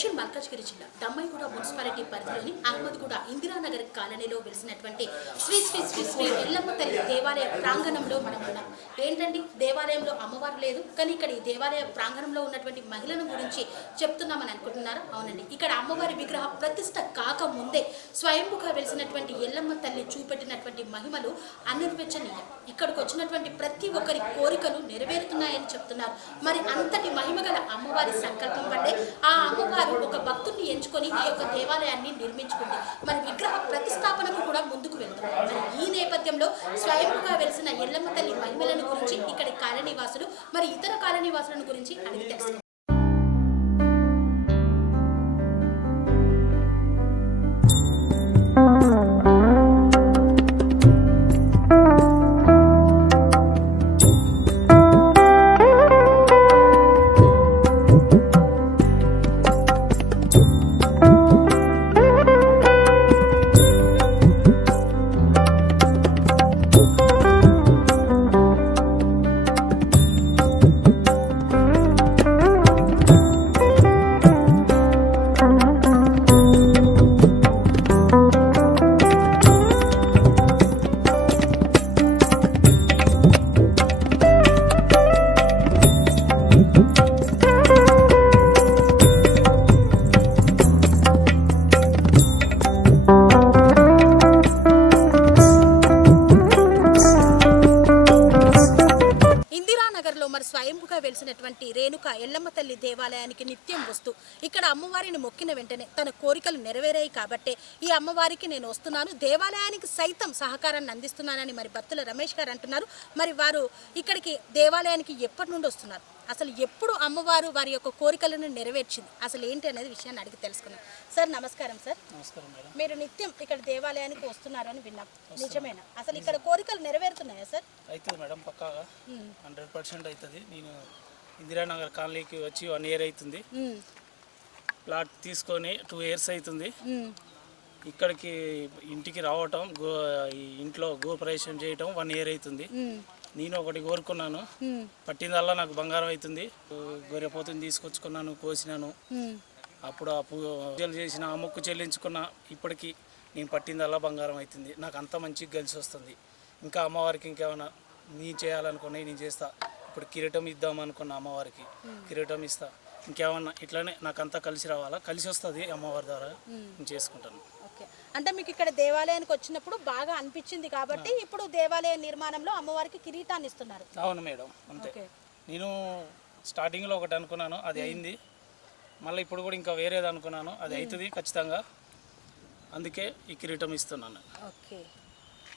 మేడ్చల్ మల్కాజ్గిరి జిల్లా దమ్మాయిగూడ మున్సిపాలిటీ పరిధిలోని అహ్మద్గూడ ఇందిరానగర్ కాలనీలో వెలిసినటువంటి శ్రీ శ్రీ శ్రీ శ్రీ ఎల్లమ్మ తల్లి దేవాలయ ప్రాంగణంలో మనం ఉన్నాం. ఏంటండి, దేవాలయంలో అమ్మవారు లేదు, కానీ ఇక్కడ ఈ దేవాలయ ప్రాంగణంలో ఉన్నటువంటి మహిళల గురించి చెప్తున్నామని అనుకుంటున్నారా? అవునండి, ఇక్కడ అమ్మవారి విగ్రహ ప్రతిష్ట కాకముందే స్వయంభుగా వెలిసినటువంటి ఎల్లమ్మ తల్లి చూపెట్టినటువంటి మహిమలు అనిర్వచనీయం. ఇక్కడికి వచ్చినటువంటి ప్రతి ఒక్కరి కోరికలు నెరవేరుతున్నాయని చెప్తున్నారు. మరి అంతటి మహిమగల అమ్మవారి సంకల్పం పడే ఆ అమ్మవారు ఒక భక్తుడిని ఎంచుకొని ఈ యొక్క దేవాలయాన్ని నిర్మించుకుంది. మరి విగ్రహ ప్రతిష్టాపనకు కూడా ముందుకు వెళ్తున్నారు. మరి ఈ నేపథ్యంలో స్వయంగా వెలిసిన ఎల్లమ్మ తల్లి మహిమలను గురించి ఇక్కడి కాలనీవాసులు మరి ఇతర కాలనీవాసులను గురించి అడిగి తెలుసుకుంటారు. మరి స్వయంగా వెలిసినటువంటి రేణుక ఎల్లమ్మ తల్లి దేవాలయానికి నిత్యం వస్తూ ఇక్కడ అమ్మవారిని మొక్కిన వెంటనే తన కోరికలు నెరవేరాయి కాబట్టే ఈ అమ్మవారికి నేను వస్తున్నాను, దేవాలయానికి సైతం సహకారాన్ని అందిస్తున్నానని మరి భక్తుల రమేష్ గారు అంటున్నారు. మరి వారు ఇక్కడికి దేవాలయానికి ఎప్పటి నుండి వస్తున్నారు, అసలు ఎప్పుడు అమ్మవారు వారి యొక్క కోరికలను నెరవేర్చింది, అసలు ఏంటి అనేది విషయాన్ని అడిగి తెలుసుకున్నాం. సార్ నమస్కారం. సార్ నమస్కారం మేడం. మీరు నిత్యం ఇక్కడ దేవాలయానికి వస్తున్నారు అని విన్నాం, నిజమేనా? అసలు ఇక్కడ కోరికలు నెరవేరుతున్నాయా సార్? అవుతుంది మేడం, పక్కాగా 100% అవుతుంది. నేను ఇందిరానగర్ కాలనీకి వచ్చి 1 year అవుతుంది. ప్లాట్ తీసుకొని 2 years అవుతుంది. ఇక్కడికి ఇంటికి రావటం, ఇంట్లో గృహప్రవేశం చేయటం 1 year అవుతుంది. నేను ఒకటి కోరుకున్నాను, పట్టిందల్లా నాకు బంగారం అవుతుంది. గొర్రెపోతుని తీసుకొచ్చుకున్నాను, కోసినాను. అప్పుడు ఆ పూజలు చేసిన ఆ మొక్కు చెల్లించుకున్న, ఇప్పటికీ నేను పట్టిందల్లా బంగారం అవుతుంది. నాకు అంత మంచిగా కలిసి వస్తుంది. ఇంకా అమ్మవారికి ఇంకేమైనా నేను చేయాలనుకున్నాయి నేను చేస్తా. ఇప్పుడు కిరీటం ఇద్దాం అనుకున్న అమ్మవారికి కిరీటం ఇస్తా. ఇంకేమన్నా ఇట్లానే నాకు అంతా కలిసి రావాలా, కలిసి వస్తుంది అమ్మవారి ద్వారా నేను చేసుకుంటాను. అంటే మీకు ఇక్కడ దేవాలయానికి వచ్చినప్పుడు బాగా అనిపించింది కాబట్టి ఇప్పుడు దేవాలయ నిర్మాణంలో అమ్మవారికి కిరీటాన్ని ఇస్తున్నారు. అవును మేడం, అంతే. నేను స్టార్టింగ్లో ఒకటి అనుకున్నాను, అది అయింది. మళ్ళీ ఇప్పుడు కూడా ఇంకా వేరేది అనుకున్నాను, అది అవుతుంది ఖచ్చితంగా. అందుకే ఈ కిరీటం ఇస్తున్నాను. ఓకే,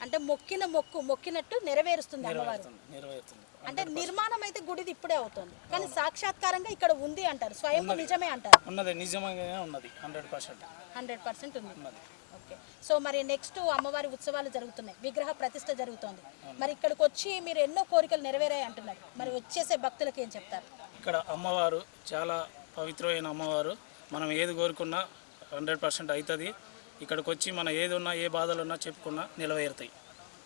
అంటే మొక్కినట్టు నెరవేరుస్తుంది అమ్మవారు. నెరవేరుతుంది. అంటే నిర్మాణం అయితే గుడిది ఇప్పుడే అవుతుంది, కానీ సాక్షాత్కారంగా ఇక్కడ ఉంది అంటారు, స్వయం నిజమే అంటారు. ఉన్నది నిజంగానే ఉన్నది, 100% ఉంది. ఓకే, సో మరి నెక్స్ట్ అమ్మవారి ఉత్సవాలు జరుగుతున్నాయి, విగ్రహ ప్రతిష్ట జరుగుతోంది. మరి ఇక్కడికి వచ్చి మీరు ఎన్నో కోరికలు నెరవేరాయి అంటున్నారు. మరి వచ్చేసే భక్తులకి ఏం చెప్తారు? ఇక్కడ అమ్మవారు చాలా పవిత్రమైన అమ్మవారు. మనం ఏది కోరుకున్నా 100% అవుతుంది. ఇక్కడికి వచ్చి మనం ఏది ఉన్నా, ఏ బాధలు ఉన్నా చెప్పుకున్నా నిలవేరుతాయి.